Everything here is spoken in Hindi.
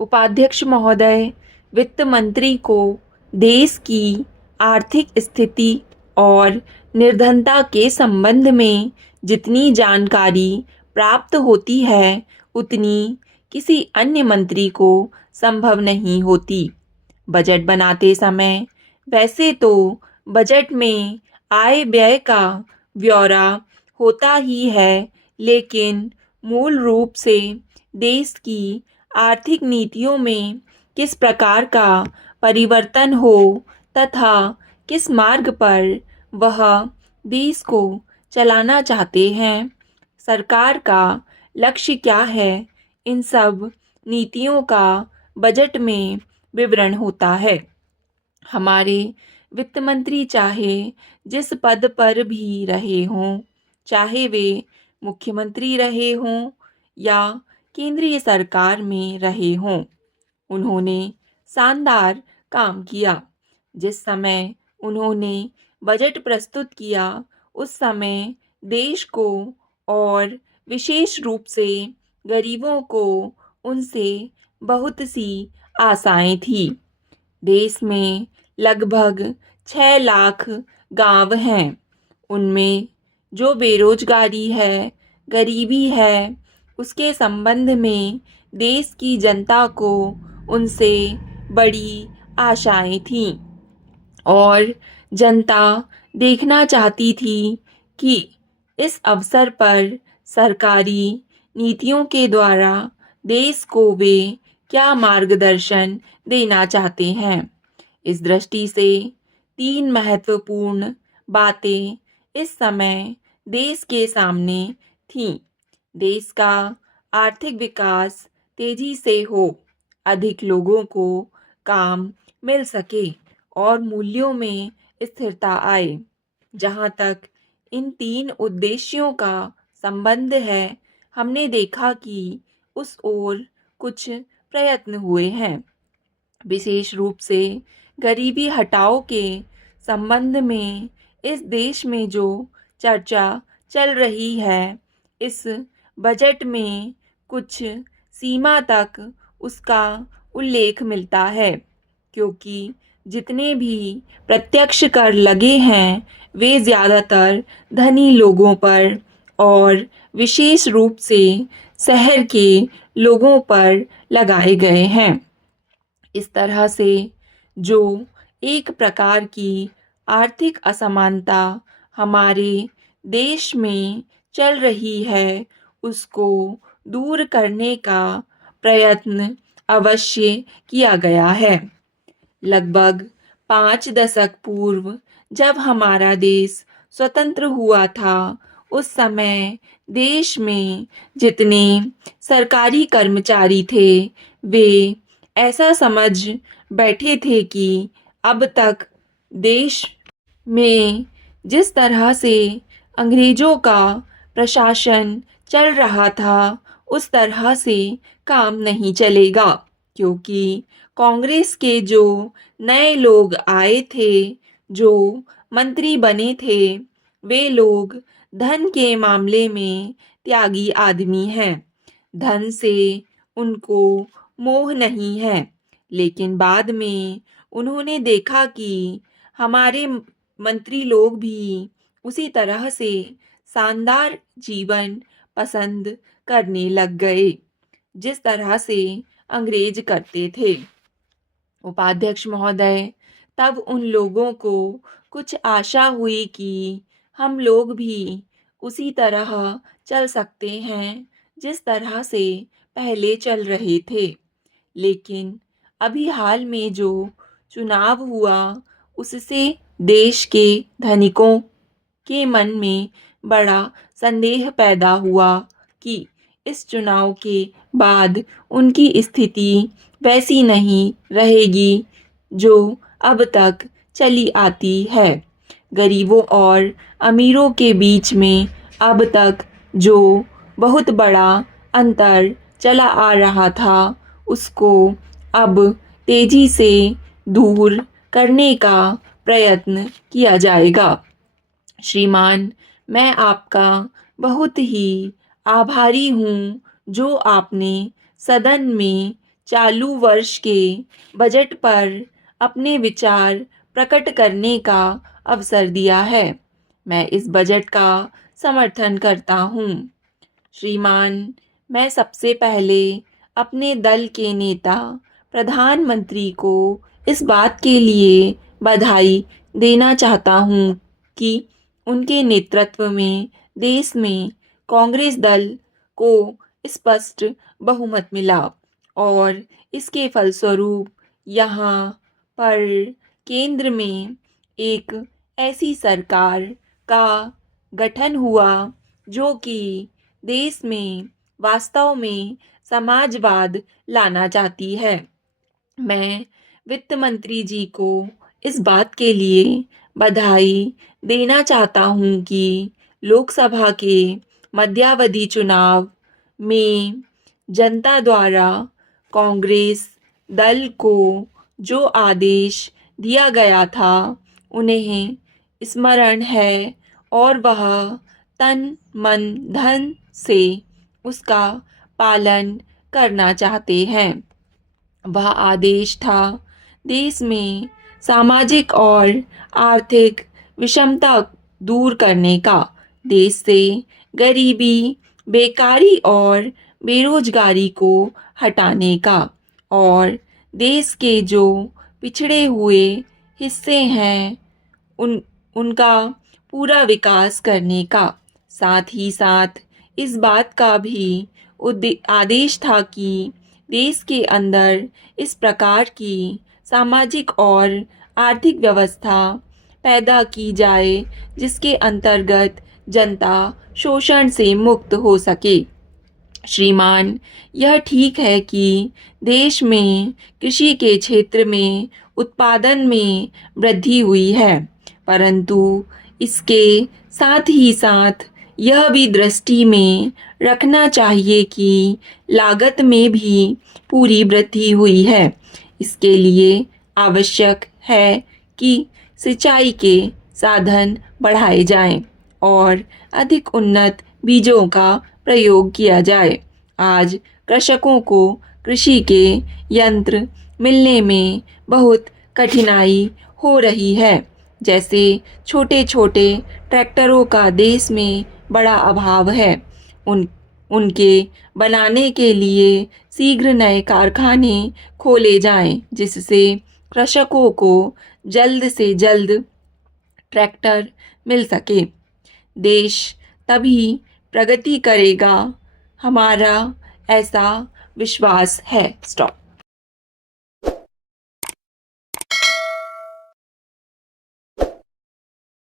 उपाध्यक्ष महोदय, वित्त मंत्री को देश की आर्थिक स्थिति और निर्धनता के संबंध में जितनी जानकारी प्राप्त होती है, उतनी किसी अन्य मंत्री को संभव नहीं होती। बजट बनाते समय वैसे तो बजट में आय व्यय का ब्यौरा होता ही है, लेकिन मूल रूप से देश की आर्थिक नीतियों में किस प्रकार का परिवर्तन हो तथा किस मार्ग पर वह देश को चलाना चाहते हैं, सरकार का लक्ष्य क्या है, इन सब नीतियों का बजट में विवरण होता है। हमारे वित्त मंत्री चाहे जिस पद पर भी रहे हों, चाहे वे मुख्यमंत्री रहे हों या केंद्रीय सरकार में रहे हों, उन्होंने शानदार काम किया। जिस समय उन्होंने बजट प्रस्तुत किया, उस समय देश को और विशेष रूप से गरीबों को उनसे बहुत सी आशाएं थी। देश में लगभग 6 लाख गांव हैं। उनमें जो बेरोजगारी है, गरीबी है, उसके संबंध में देश की जनता को उनसे बड़ी आशाएं थीं और जनता देखना चाहती थी कि इस अवसर पर सरकारी नीतियों के द्वारा देश को वे क्या मार्गदर्शन देना चाहते हैं। इस दृष्टि से 3 महत्वपूर्ण बातें इस समय देश के सामने थीं। देश का आर्थिक विकास तेजी से हो, अधिक लोगों को काम मिल सके और मूल्यों में स्थिरता आए। जहाँ तक इन 3 उद्देश्यों का संबंध है, हमने देखा कि उस ओर कुछ प्रयत्न हुए हैं। विशेष रूप से गरीबी हटाओ के संबंध में इस देश में जो चर्चा चल रही है, इस बजट में कुछ सीमा तक उसका उल्लेख मिलता है, क्योंकि जितने भी प्रत्यक्ष कर लगे हैं, वे ज़्यादातर धनी लोगों पर और विशेष रूप से शहर के लोगों पर लगाए गए हैं। इस तरह से जो एक प्रकार की आर्थिक असमानता हमारे देश में चल रही है, उसको दूर करने का प्रयत्न अवश्य किया गया है। लगभग 5 दशक पूर्व जब हमारा देश स्वतंत्र हुआ था, उस समय देश में जितने सरकारी कर्मचारी थे, वे ऐसा समझ बैठे थे कि अब तक देश में जिस तरह से अंग्रेजों का प्रशासन चल रहा था, उस तरह से काम नहीं चलेगा, क्योंकि कांग्रेस के जो नए लोग आए थे, जो मंत्री बने थे, वे लोग धन के मामले में त्यागी आदमी हैं। धन से उनको मोह नहीं है। लेकिन बाद में उन्होंने देखा कि हमारे मंत्री लोग भी उसी तरह से शानदार जीवन पसंद करने लग गए, जिस तरह से अंग्रेज करते थे। उपाध्यक्ष महोदय, तब उन लोगों को कुछ आशा हुई कि हम लोग भी उसी तरह चल सकते हैं जिस तरह से पहले चल रहे थे। लेकिन अभी हाल में जो चुनाव हुआ, उससे देश के धनिकों के मन में बड़ा संदेह पैदा हुआ कि इस चुनाव के बाद उनकी स्थिति वैसी नहीं रहेगी जो अब तक चली आती है। गरीबों और अमीरों के बीच में अब तक जो बहुत बड़ा अंतर चला आ रहा था, उसको अब तेजी से दूर करने का प्रयत्न किया जाएगा। श्रीमान, मैं आपका बहुत ही आभारी हूँ जो आपने सदन में चालू वर्ष के बजट पर अपने विचार प्रकट करने का अवसर दिया है। मैं इस बजट का समर्थन करता हूँ। श्रीमान, मैं सबसे पहले अपने दल के नेता प्रधानमंत्री को इस बात के लिए बधाई देना चाहता हूँ कि उनके नेतृत्व में देश में कांग्रेस दल को स्पष्ट बहुमत मिला और इसके फलस्वरूप यहाँ पर केंद्र में एक ऐसी सरकार का गठन हुआ जो कि देश में वास्तव में समाजवाद लाना चाहती है। मैं वित्त मंत्री जी को इस बात के लिए बधाई देना चाहता हूँ कि लोकसभा के मध्यावधि चुनाव में जनता द्वारा कांग्रेस दल को जो आदेश दिया गया था उन्हें स्मरण है और वह तन मन धन से उसका पालन करना चाहते हैं। वह आदेश था देश में सामाजिक और आर्थिक विषमता दूर करने का, देश से गरीबी, बेकारी और बेरोजगारी को हटाने का और देश के जो पिछड़े हुए हिस्से हैं उनका पूरा विकास करने का। साथ ही साथ इस बात का भी आदेश था कि देश के अंदर इस प्रकार की सामाजिक और आर्थिक व्यवस्था पैदा की जाए जिसके अंतर्गत जनता शोषण से मुक्त हो सके। श्रीमान, यह ठीक है कि देश में कृषि के क्षेत्र में उत्पादन में वृद्धि हुई है, परंतु इसके साथ ही साथ यह भी दृष्टि में रखना चाहिए कि लागत में भी पूरी वृद्धि हुई है। इसके लिए आवश्यक है कि सिंचाई के साधन बढ़ाए जाएं और अधिक उन्नत बीजों का प्रयोग किया जाए। आज कृषकों को कृषि के यंत्र मिलने में बहुत कठिनाई हो रही है, जैसे छोटे छोटे ट्रैक्टरों का देश में बड़ा अभाव है। उनके बनाने के लिए शीघ्र नए कारखाने खोले जाएं, जिससे कृषकों को जल्द से जल्द ट्रैक्टर मिल सके। देश तभी प्रगति करेगा, हमारा ऐसा विश्वास है। स्टॉप।